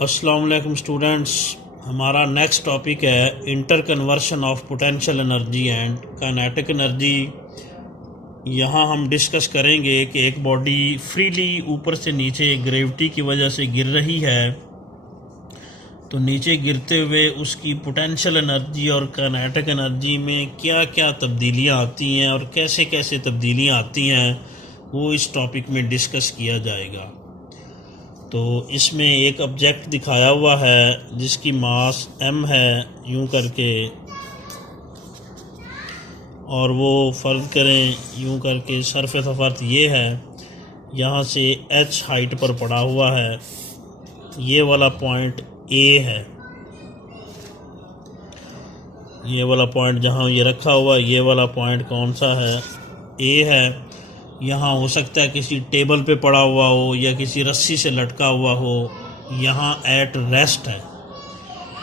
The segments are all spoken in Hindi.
अस्सलाम वालेकुम स्टूडेंट्स। हमारा नेक्स्ट टॉपिक है inter conversion of potential energy and kinetic energy. यहाँ हम डिस्कस करेंगे कि एक बॉडी फ्रीली ऊपर से नीचे ग्रेविटी की वजह से गिर रही है, तो नीचे गिरते हुए उसकी पोटेंशियल एनर्जी और काइनेटिक एनर्जी में क्या क्या तब्दीलियाँ आती हैं और कैसे कैसे तब्दीलियाँ आती हैं, वो इस टॉपिक में डिस्कस किया जाएगा। तो इसमें एक ऑब्जेक्ट दिखाया हुआ है जिसकी मास m है यूं करके, और वो फ़र्ज करें यूं करके सरफेस ऑफ अर्थ ये है, यहाँ से h हाइट पर पड़ा हुआ है, ये वाला पॉइंट A है, ये वाला पॉइंट जहाँ ये रखा हुआ है, ये वाला पॉइंट कौन सा है? A है। यहाँ हो सकता है किसी टेबल पे पड़ा हुआ हो या किसी रस्सी से लटका हुआ हो। यहाँ एट रेस्ट है,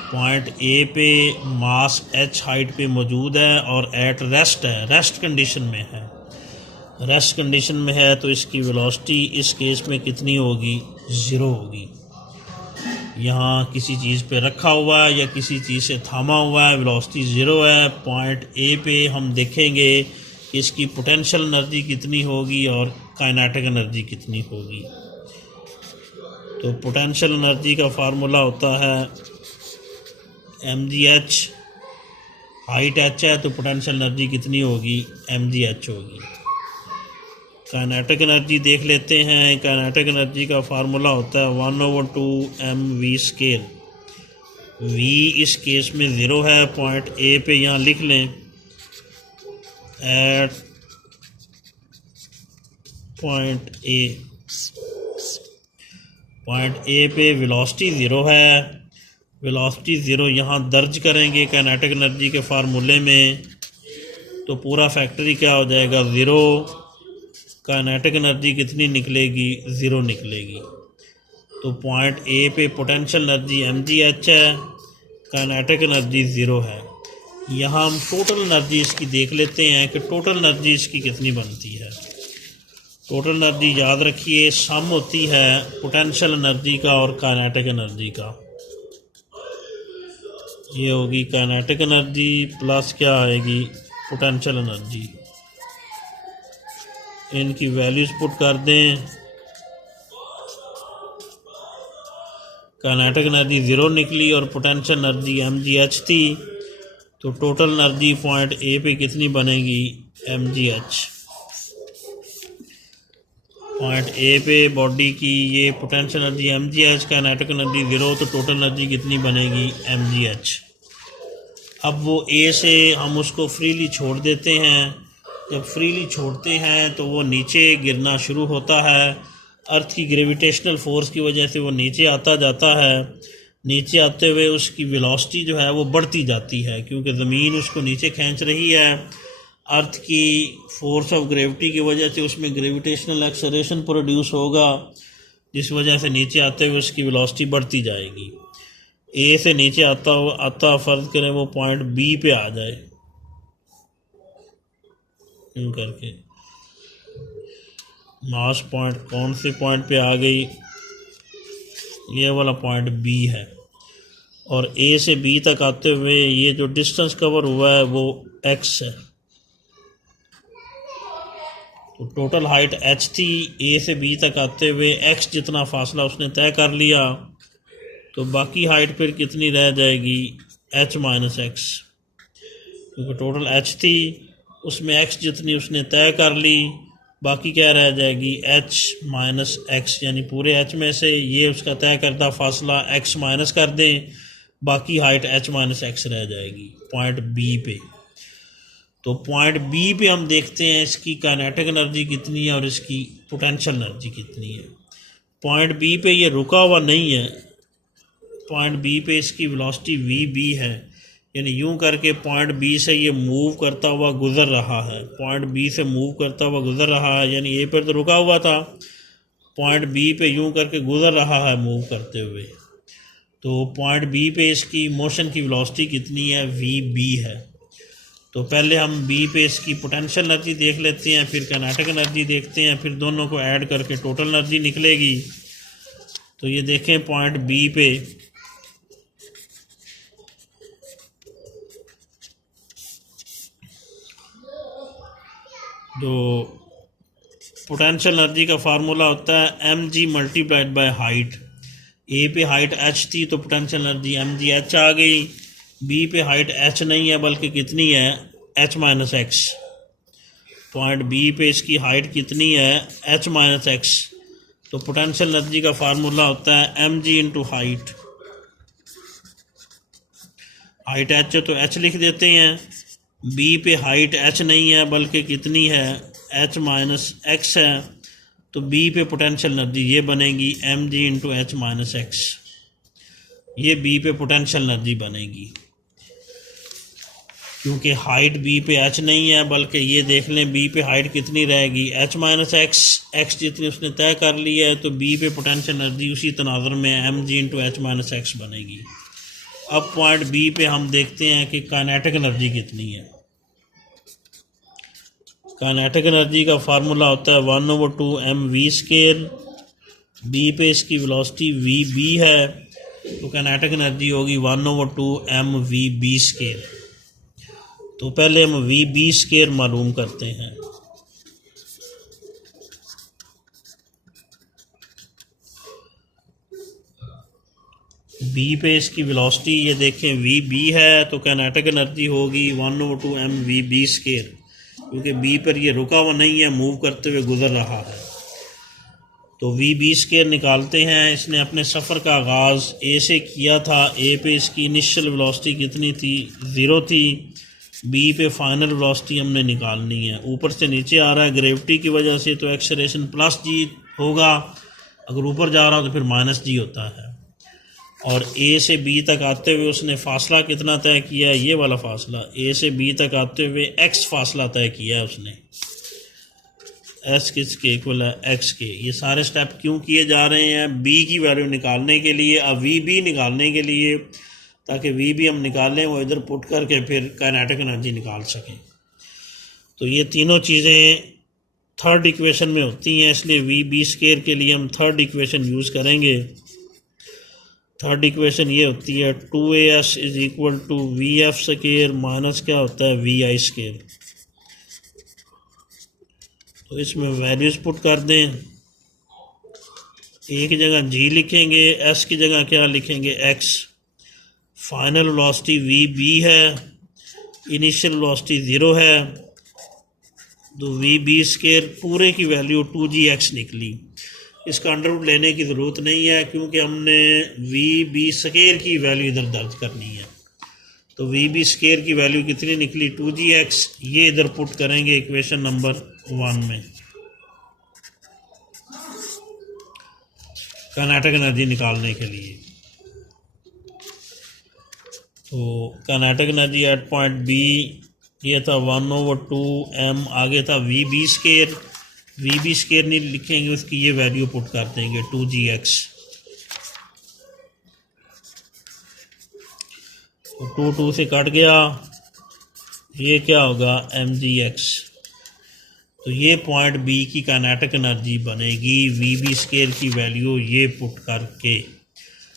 पॉइंट ए पे मास h हाइट पे मौजूद है और एट रेस्ट है, रेस्ट कंडीशन में है। रेस्ट कंडीशन में है तो इसकी वेलोसिटी इस केस में कितनी होगी? ज़ीरो होगी। यहाँ किसी चीज़ पे रखा हुआ है या किसी चीज़ से थामा हुआ है, वेलोसिटी ज़ीरो है। पॉइंट ए पे हम देखेंगे कि इसकी पोटेंशियल एनर्जी कितनी होगी और काइनेटिक एनर्जी कितनी होगी। तो पोटेंशियल एनर्जी का फार्मूला होता है mgh, हाइट h है तो पोटेंशियल एनर्जी कितनी होगी? mgh होगी। काइनेटिक एनर्जी देख लेते हैं। काइनेटिक एनर्जी का फार्मूला होता है 1/2 mv²। v इस केस में ज़ीरो है, पॉइंट ए पे यहाँ लिख लें एट पॉइंट ए पे वेलोसिटी ज़ीरो है। वेलोसिटी ज़ीरो यहाँ दर्ज करेंगे काइनेटिक एनर्जी के फार्मूले में, तो पूरा फैक्टरी क्या हो जाएगा? ज़ीरो। काइनेटिक एनर्जी कितनी निकलेगी? ज़ीरो निकलेगी। तो पॉइंट ए पे पोटेंशियल एनर्जी mgh है, काइनेटिक एनर्जी ज़ीरो है। यहाँ हम टोटल एनर्जी इसकी देख लेते हैं कि टोटल एनर्जी इसकी कितनी बनती है। टोटल एनर्जी याद रखिए सम होती है पोटेंशियल एनर्जी का और काइनेटिक एनर्जी का। ये होगी काइनेटिक एनर्जी प्लस क्या आएगी? Potential energy. इनकी वैल्यूज पुट कर दें। काइनेटिक एनर्जी ज़ीरो निकली और पोटेंशियल एनर्जी mgh थी, तो टोटल एनर्जी पॉइंट ए पे कितनी बनेगी? mgh। पॉइंट ए पे बॉडी की ये potential energy mgh, kinetic energy zero, तो टोटल एनर्जी कितनी बनेगी? mgh। अब वो ए से हम उसको फ्रीली छोड़ देते हैं। जब फ्रीली छोड़ते हैं तो वो नीचे गिरना शुरू होता है। अर्थ की ग्रेविटेशनल फोर्स की वजह से वो नीचे आता जाता है। नीचे आते हुए उसकी वेलोसिटी जो है वो बढ़ती जाती है, क्योंकि ज़मीन उसको नीचे खींच रही है। अर्थ की फोर्स ऑफ ग्रेविटी की वजह से उसमें ग्रेविटेशनल एक्सेलरेशन प्रोड्यूस होगा, जिस वजह से नीचे आते हुए उसकी वेलोसिटी बढ़ती जाएगी। ए से नीचे आता फ़र्ज़ करें वो पॉइंट बी पे आ जाए, यूँ करके मास पॉइंट कौन से पॉइंट पे आ गई? ये वाला पॉइंट बी है। और ए से बी तक आते हुए ये जो डिस्टेंस कवर हुआ है वो x है। तो टोटल हाइट h थी, ए से बी तक आते हुए x जितना फासला उसने तय कर लिया, तो बाकी हाइट फिर कितनी रह जाएगी? h minus x. क्योंकि टोटल h थी, उसमें x जितनी उसने तय कर ली, बाकी क्या रह जाएगी? h minus x. यानी पूरे h में से ये उसका तय करता फासला x माइनस कर दें, बाकी हाइट h माइनस एक्स रह जाएगी पॉइंट बी पे। तो पॉइंट बी पे हम देखते हैं इसकी काइनेटिक एनर्जी कितनी है और इसकी पोटेंशियल एनर्जी कितनी है। पॉइंट बी पे ये रुका हुआ नहीं है, पॉइंट बी पे इसकी वेलोसिटी vb है, यानी यूं करके पॉइंट बी से ये मूव करता हुआ गुजर रहा है। पॉइंट बी से मूव करता हुआ गुजर रहा है, यानी ए पर तो रुका हुआ था, पॉइंट बी पे यूं करके गुजर रहा है मूव करते हुए। तो पॉइंट बी पे इसकी मोशन की वेलोसिटी कितनी है? vb है। तो पहले हम बी पे इसकी पोटेंशियल एनर्जी देख लेते हैं, फिर काइनेटिक एनर्जी देखते हैं, फिर दोनों को ऐड करके टोटल एनर्जी निकलेगी। तो ये देखें पॉइंट बी पे जो पोटेंशियल एनर्जी का फार्मूला होता है mg मल्टीप्लाइड बाय हाइट। ए पे हाइट h थी तो पोटेंशियल एनर्जी mg h आ गई। बी पे हाइट h नहीं है बल्कि कितनी है h minus x. Point B पे इसकी हाइट कितनी है h माइनस एक्स। तो पोटेंशियल एनर्जी का फार्मूला होता है mg into height. Height h है तो h लिख देते हैं। बी पे हाइट h नहीं है बल्कि कितनी है h माइनस एक्स है। तो बी पे पोटेंशियल एनर्जी ये बनेगी mg into H minus x. ये बी पे पोटेंशियल एनर्जी बनेगी क्योंकि हाइट बी पे h नहीं है बल्कि ये देख लें बी पे हाइट कितनी रहेगी h माइनस एक्स। एक्स जितनी उसने तय कर ली है तो बी पे पोटेंशियल एनर्जी उसी तनाज़ुर में mg into H minus x बनेगी। अब पॉइंट बी पे हम देखते हैं कि काइनेटिक एनर्जी कितनी है। काइनेटिक एनर्जी का फार्मूला होता है 1/2 mv²। बी पे इसकी वेलोसिटी vb है तो काइनेटिक एनर्जी होगी 1/2 mvb²। तो पहले हम vb² मालूम करते हैं। बी पे इसकी वेलोसिटी ये देखें vb है तो काइनेटिक एनर्जी होगी 1/2 mvb²। क्योंकि बी पर ये रुका हुआ नहीं है, मूव करते हुए गुजर रहा है। तो vb² निकालते हैं। इसने अपने सफ़र का आगाज़ ए से किया था। ए पे इसकी इनिशियल वेलोसिटी कितनी थी 0 थी। बी पे फाइनल वेलोसिटी हमने निकालनी है। ऊपर से नीचे आ रहा है ग्रेविटी की वजह से तो एक्सेलरेशन प्लस जी होगा, अगर ऊपर जा रहा हो तो फिर माइनस जी होता है। और ए से बी तक आते हुए उसने फासला कितना तय किया है, ये वाला फासला। ए से बी तक आते हुए एक्स फासला तय किया है उसने। एस किसके इक्वल है एक्स के। ये सारे स्टेप क्यों किए जा रहे हैं, बी की वैल्यू निकालने के लिए, अब वी बी निकालने के लिए, ताकि वी बी हम निकालें वो इधर पुट करके फिर काइनेटिक एनर्जी निकाल सकें। तो ये तीनों चीज़ें थर्ड इक्वेशन में होती हैं, इसलिए vb² के लिए हम थर्ड इक्वेशन यूज़ करेंगे। थर्ड इक्वेशन ये होती है 2as is equal to vf² minus क्या होता है vi²। तो इसमें वैल्यूज़ पुट कर दें। ए की जगह g लिखेंगे, s की जगह क्या लिखेंगे x। फाइनल वेलोसिटी vb है, इनिशियल वेलोसिटी 0 है, तो vb² पूरे की वैल्यू 2gx निकली। इसका अंडरवुड लेने की ज़रूरत नहीं है क्योंकि हमने vb² की वैल्यू इधर दर्ज करनी है। तो vb² की वैल्यू कितनी निकली 2gx। ये इधर पुट करेंगे इक्वेशन नंबर 1 में काइनेटिक एनर्जी निकालने के लिए। तो kinetic energy at point B ये था 1/2 m, आगे था vb²। vb² नहीं लिखेंगे, उसकी ये वैल्यू पुट कर देंगे 2gx। तो 2 से कट गया, ये क्या होगा mgx। तो ये पॉइंट बी की काइनेटिक एनर्जी बनेगी vb² की वैल्यू ये पुट करके।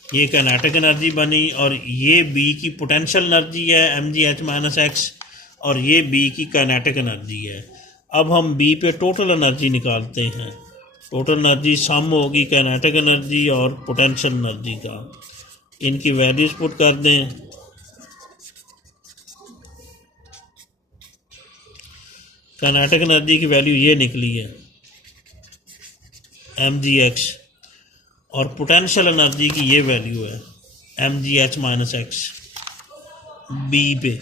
ये काइनेटिक एनर्जी बनी और ये बी की पोटेंशियल एनर्जी है mgh माइनस एक्स और ये बी की काइनेटिक एनर्जी है। अब हम बी पे टोटल एनर्जी निकालते हैं। टोटल एनर्जी सम होगी काइनेटिक एनर्जी और पोटेंशियल एनर्जी का। इनकी वैल्यूज पुट कर दें। काइनेटिक एनर्जी की वैल्यू ये निकली है mgx और पोटेंशियल एनर्जी की ये वैल्यू है mgh माइनस एक्स। बी पे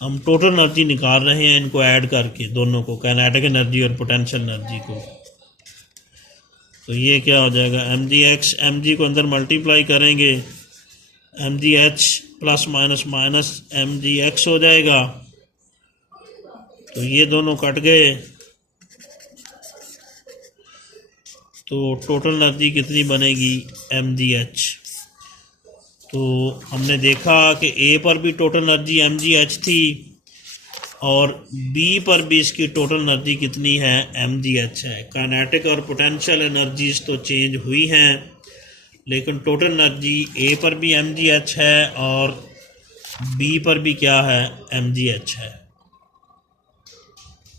हम टोटल एनर्जी निकाल रहे हैं इनको ऐड करके, दोनों को, काइनेटिक एनर्जी और पोटेंशियल एनर्जी को। तो ये क्या हो जाएगा mgx, mg को अंदर मल्टीप्लाई करेंगे, mgh plus minus minus mgx हो जाएगा। तो ये दोनों कट गए तो टोटल एनर्जी कितनी बनेगी mgh। तो हमने देखा कि ए पर भी टोटल एनर्जी mgh थी और बी पर भी इसकी टोटल एनर्जी कितनी है, mgh है। काइनेटिक और पोटेंशियल एनर्जीज तो चेंज हुई हैं, लेकिन टोटल एनर्जी ए पर भी mgh है और बी पर भी क्या है, mgh है।